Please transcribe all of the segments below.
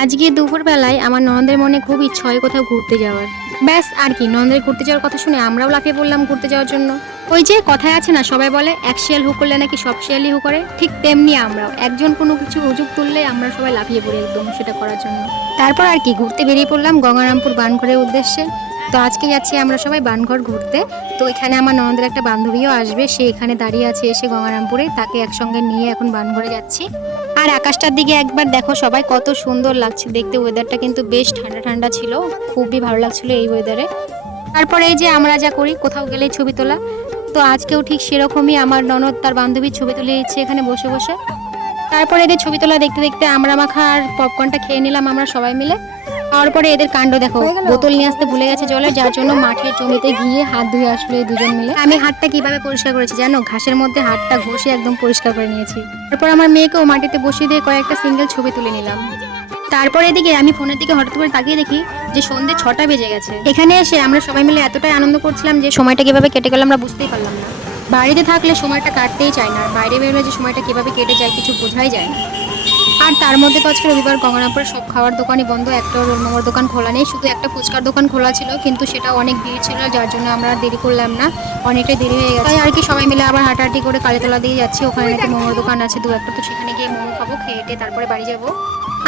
আজকে দুপুরবেলায় আমার ননদের মনে খুব ইচ্ছা হয় কোথাও ঘুরতে যাওয়ার। ব্যাস আর কি, ননদের ঘুরতে যাওয়ার কথা শুনে আমরাও লাফিয়ে পড়লাম ঘুরতে যাওয়ার জন্য। ওই যে কথায় আছে না, সবাই বলে এক শিয়াল হু করলে নাকি সব শিয়ালই হু করে, ঠিক তেমনি আমরাও একজন কোনো কিছু হুজুগ তুললে আমরা সবাই লাফিয়ে পড়ি একদম সেটা করার জন্য। তারপর আর কি ঘুরতে বেরিয়ে পড়লাম গঙ্গারামপুর বানঘরের উদ্দেশ্যে। তো আজকে যাচ্ছি আমরা সবাই বানঘর ঘুরতে। তো এখানে আমার ননদের একটা বান্ধবীও আসবে, সে এখানে দাঁড়িয়ে আছে এসে গঙ্গারামপুরে, তাকে একসঙ্গে নিয়ে এখন বানঘরে যাচ্ছি। আর আকাশটার দিকে একবার দেখো সবাই, কত সুন্দর লাগছে দেখতে। ওয়েদারটা কিন্তু বেশ ঠান্ডা ঠান্ডা ছিল, খুবই ভালো লাগছিল এই ওয়েদারে। তারপরে এই যে আমরা যা করি কোথাও গেলেই ছবি তোলা, তো আজকেও ঠিক সেরকমই আমার ননদ তার বান্ধবীর ছবি তুলে দিচ্ছে এখানে বসে বসে। তারপরে এদের ছবি তোলা দেখতে দেখতে আমরা মাখা আর পপকর্নটা খেয়ে নিলাম আমরা সবাই মিলে। তারপরে এদের কাণ্ড দেখো, বোতল নিয়ে আসতে ভুলে গেছে জলের, যার জন্য মাঠের জমিতে গিয়ে হাত ধুয়ে আসলো এই দুজন মিলে। আমি হাতটা কিভাবে পরিষ্কার করেছি জানো, ঘাসের মধ্যে হাতটা ঘষে একদম পরিষ্কার করে নিয়েছি। তারপর আমার মেয়েকেও মাটিতে বসিয়ে দিয়ে কয়েকটা সিঙ্গেল ছবি তুলে নিলাম। তারপর এদিকে আমি ফোনের দিকে হঠাৎ করে তাকিয়ে দেখি যে সন্ধ্যে 6টা বেজে গেছে। এখানে এসে আমরা সবাই মিলে এতটাই আনন্দ করছিলাম যে সময়টা কিভাবে কেটে গেল আমরা বুঝতেই পারলাম না। বাড়িতে থাকলে সময়টা কাটতেই চায় না, আর বাইরে বেরোলে যে সময়টা কিভাবে কেটে যায় কিছু বোঝাই যায় না। আর তার মধ্যে তো আজকে রবিবার, গঙ্গারামপুরে সব খাওয়ার দোকানই বন্ধ, একটা রোল মোমোর দোকান খোলা নেই, শুধু একটা ফুচকার দোকান খোলা ছিল, কিন্তু সেটা অনেক ভিড় ছিল যার জন্য আমরা আর দেরি করলাম না, অনেকটাই দেরি হয়ে গেছে। তাই আর কি সবাই মিলে আবার হাঁটাহাঁটি করে কালীতলা দিয়ে যাচ্ছি, ওখানে নাকি মোমোর দোকান আছে দু একটা, তো সেখানে গিয়ে মোমো খাবো, খেয়ে হেঁটে তারপরে বাড়ি যাবো।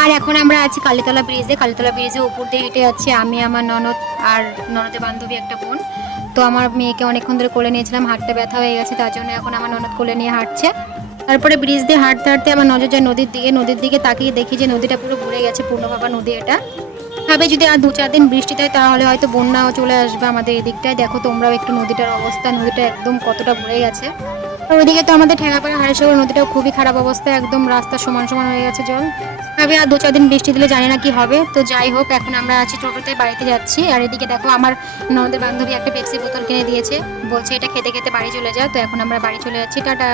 আর এখন আমরা আছি কালীতলা ব্রিজে, কালীতলা ব্রিজে উপর দিয়ে হেঁটে যাচ্ছি আমি, আমার ননদ আর ননদের বান্ধবী একটা বোন। তো আমার মেয়েকে অনেকক্ষণ ধরে কোলে নিয়েছিলাম, হাতটা ব্যথা হয়ে গেছে, তার জন্য এখন আমার ননদ কোলে নিয়ে হাঁটছে। তারপরে ব্রিজ দিয়ে হাঁটতে হাঁটতে আমার নজর যায় নদীর দিকে, নদীর দিকে তাকিয়ে দেখি যে নদীটা পুরো ভরে গেছে, পূর্ণভাবা নদী এটা। ভাবে যদি আর 2-4 দিন বৃষ্টি হয় তাহলে হয়তো বন্যাও চলে আসবে আমাদের এদিকটায়। দেখো তোমরাও একটু নদীটার অবস্থা, নদীটা একদম কতটা ভরে গেছে। আর ওইদিকে তো আমাদের ঠেঙাপাড়া হাড়েশ্বর নদীটাও খুবই খারাপ অবস্থা, একদম রাস্তা সমান সমান হয়ে গেছে জল। ভাবে আর 2-4 দিন বৃষ্টি দিলে জানি না কি হবে। তো যাই হোক, এখন আমরা আছি টোটোতে বাড়িতে যাচ্ছি। আর এদিকে দেখো আমার ননদের বান্ধবী একটা পেপসি বোতল কিনে দিয়েছে, বলছে এটা খেতে খেতে বাড়ি চলে যাও। তো এখন আমরা বাড়ি চলে যাচ্ছি, টাটা।